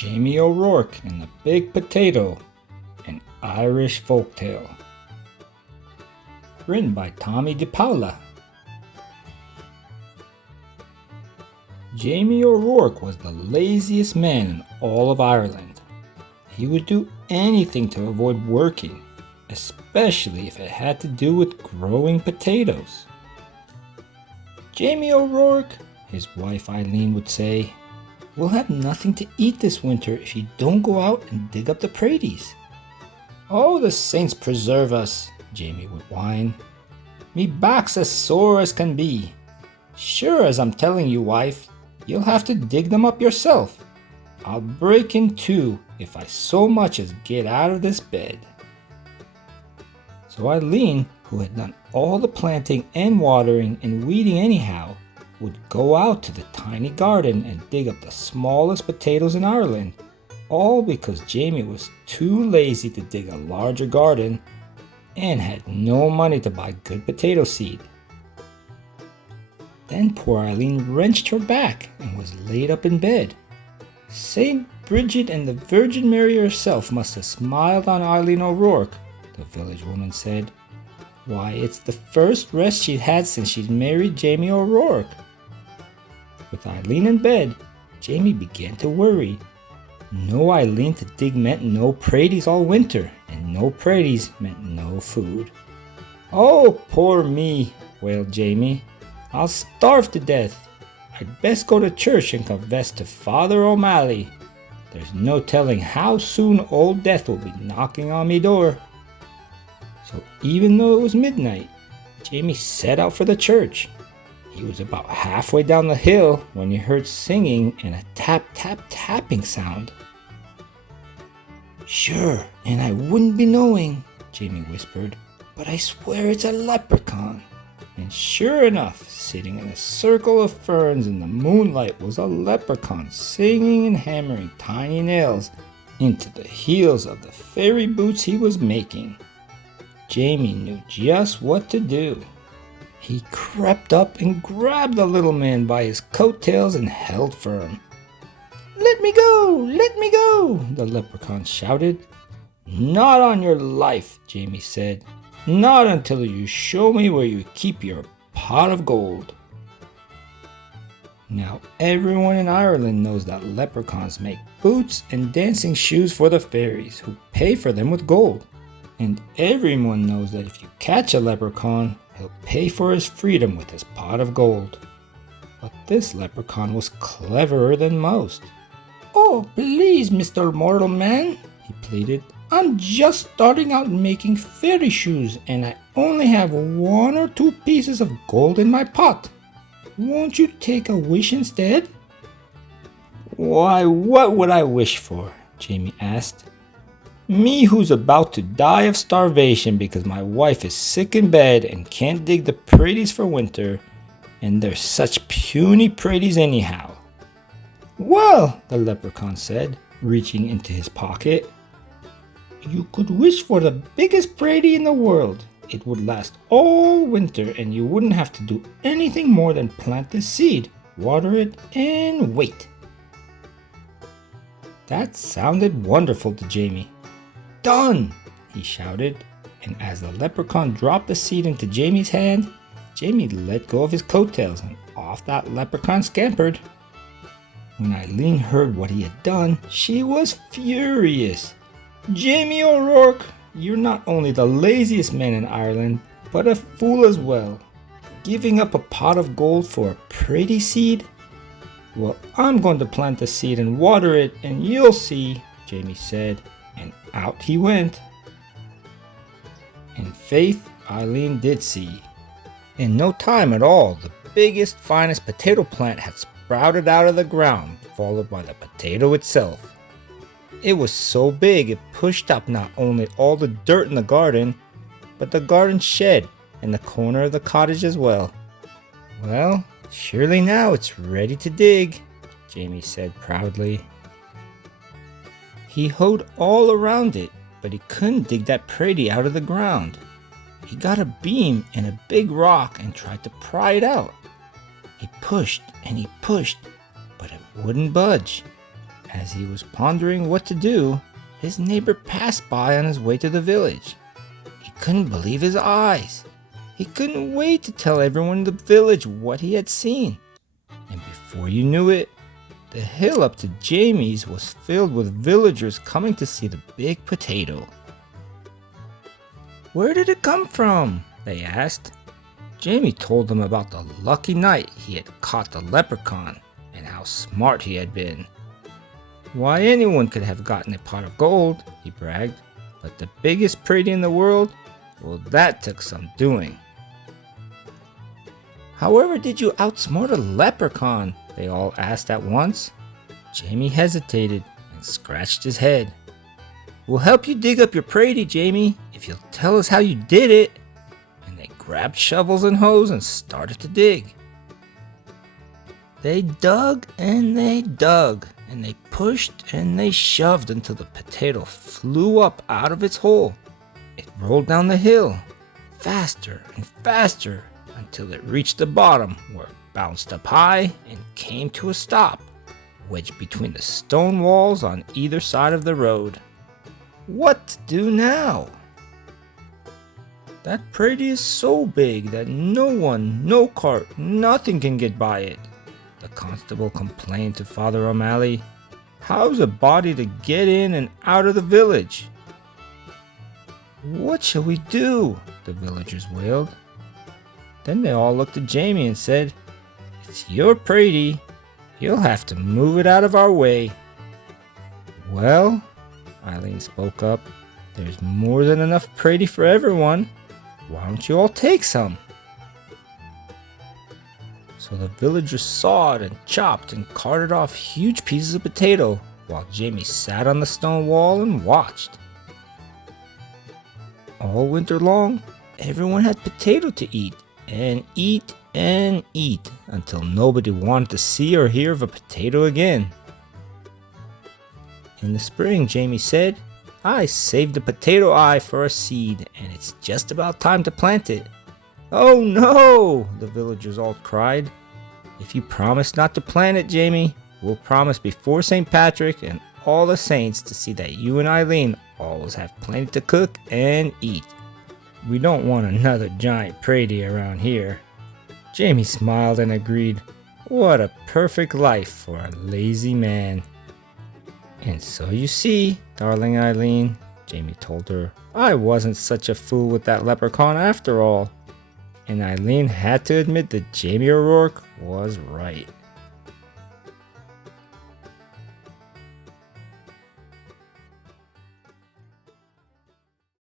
Jamie O'Rourke and the Big Potato, an Irish folktale. Written by Tommy DePaula. Jamie O'Rourke was the laziest man in all of Ireland. He would do anything to avoid working, especially if it had to do with growing potatoes. "Jamie O'Rourke," his wife Eileen would say, "we'll have nothing to eat this winter if you don't go out and dig up the praties." "Oh, the saints preserve us," Jamie would whine. "Me back's as sore as can be. Sure as I'm telling you, wife, you'll have to dig them up yourself. I'll break in two if I so much as get out of this bed." So Eileen, who had done all the planting and watering and weeding anyhow, would go out to the tiny garden and dig up the smallest potatoes in Ireland, all because Jamie was too lazy to dig a larger garden and had no money to buy good potato seed. Then poor Eileen wrenched her back and was laid up in bed. Saint Bridget and the Virgin Mary herself must have smiled on Eileen O'Rourke, the village woman said. Why, it's the first rest she'd had since she'd married Jamie O'Rourke. With Eileen in bed, Jamie began to worry. No Eileen to dig meant no praties all winter, and no praties meant no food. "Oh, poor me," wailed Jamie. "I'll starve to death. I'd best go to church and confess to Father O'Malley. There's no telling how soon Old Death will be knocking on me door." So even though it was midnight, Jamie set out for the church. He was about halfway down the hill when he heard singing and a tap-tap-tapping sound. "Sure, and I wouldn't be knowing," Jamie whispered, "but I swear it's a leprechaun." And sure enough, sitting in a circle of ferns in the moonlight was a leprechaun singing and hammering tiny nails into the heels of the fairy boots he was making. Jamie knew just what to do. He crept up and grabbed the little man by his coattails and held firm. "Let me go! Let me go!" the leprechaun shouted. "Not on your life," Jamie said. "Not until you show me where you keep your pot of gold." Now everyone in Ireland knows that leprechauns make boots and dancing shoes for the fairies, who pay for them with gold. And everyone knows that if you catch a leprechaun, he'll pay for his freedom with his pot of gold. But this leprechaun was cleverer than most. "Oh, please, Mr. Mortal Man," he pleaded. "I'm just starting out making fairy shoes, and I only have 1 or 2 pieces of gold in my pot. Won't you take a wish instead?" "Why, what would I wish for?" Jamie asked. "Me who's about to die of starvation because my wife is sick in bed and can't dig the praties for winter, and they're such puny praties anyhow." "Well," the leprechaun said, reaching into his pocket, "you could wish for the biggest pratie in the world. It would last all winter and you wouldn't have to do anything more than plant the seed, water it, and wait." That sounded wonderful to Jamie. "Done!" he shouted, and as the leprechaun dropped the seed into Jamie's hand, Jamie let go of his coattails and off that leprechaun scampered. When Eileen heard what he had done, she was furious. "Jamie O'Rourke, you're not only the laziest man in Ireland, but a fool as well. Giving up a pot of gold for a pratie seed? Well, I'm going to plant the seed and water it, and you'll see," Jamie said, and out he went. In faith, Eileen did see. In no time at all, the biggest, finest potato plant had sprouted out of the ground, followed by the potato itself. It was so big it pushed up not only all the dirt in the garden, but the garden shed and the corner of the cottage as well. "Well, surely now it's ready to dig," Jamie said proudly. He hoed all around it, but he couldn't dig that pratie out of the ground. He got a beam and a big rock and tried to pry it out. He pushed and he pushed, but it wouldn't budge. As he was pondering what to do, his neighbor passed by on his way to the village. He couldn't believe his eyes. He couldn't wait to tell everyone in the village what he had seen. And before you knew it, the hill up to Jamie's was filled with villagers coming to see the big potato. "Where did it come from?" they asked. Jamie told them about the lucky night he had caught the leprechaun and how smart he had been. "Why, anyone could have gotten a pot of gold," he bragged, "but the biggest pretty in the world? Well, that took some doing." "However did you outsmart a leprechaun?" they all asked at once. Jamie hesitated and scratched his head. "We'll help you dig up your prady, Jamie, if you'll tell us how you did it." And they grabbed shovels and hoes and started to dig. They dug and they dug, and they pushed and they shoved until the potato flew up out of its hole. It rolled down the hill, faster and faster, until it reached the bottom, where it bounced up high and came to a stop, wedged between the stone walls on either side of the road. What to do now? "That prady is so big that no one, no cart, nothing can get by it," the constable complained to Father O'Malley. "How's a body to get in and out of the village?" "What shall we do?" the villagers wailed. Then they all looked at Jamie and said, "It's your prady. You'll have to move it out of our way." "Well," Eileen spoke up, "there's more than enough prady for everyone. Why don't you all take some?" So the villagers sawed and chopped and carted off huge pieces of potato, while Jamie sat on the stone wall and watched. All winter long, everyone had potato to eat, and eat and eat, until nobody wanted to see or hear of a potato again. In the spring, Jamie said, "I saved a potato eye for a seed, and it's just about time to plant it." "Oh no!" the villagers all cried. "If you promise not to plant it, Jamie, we'll promise before St. Patrick and all the saints to see that you and Eileen always have plenty to cook and eat. We don't want another giant prady around here." Jamie smiled and agreed. What a perfect life for a lazy man. "And so you see, darling Eileen," Jamie told her, "I wasn't such a fool with that leprechaun after all." And Eileen had to admit that Jamie O'Rourke was right.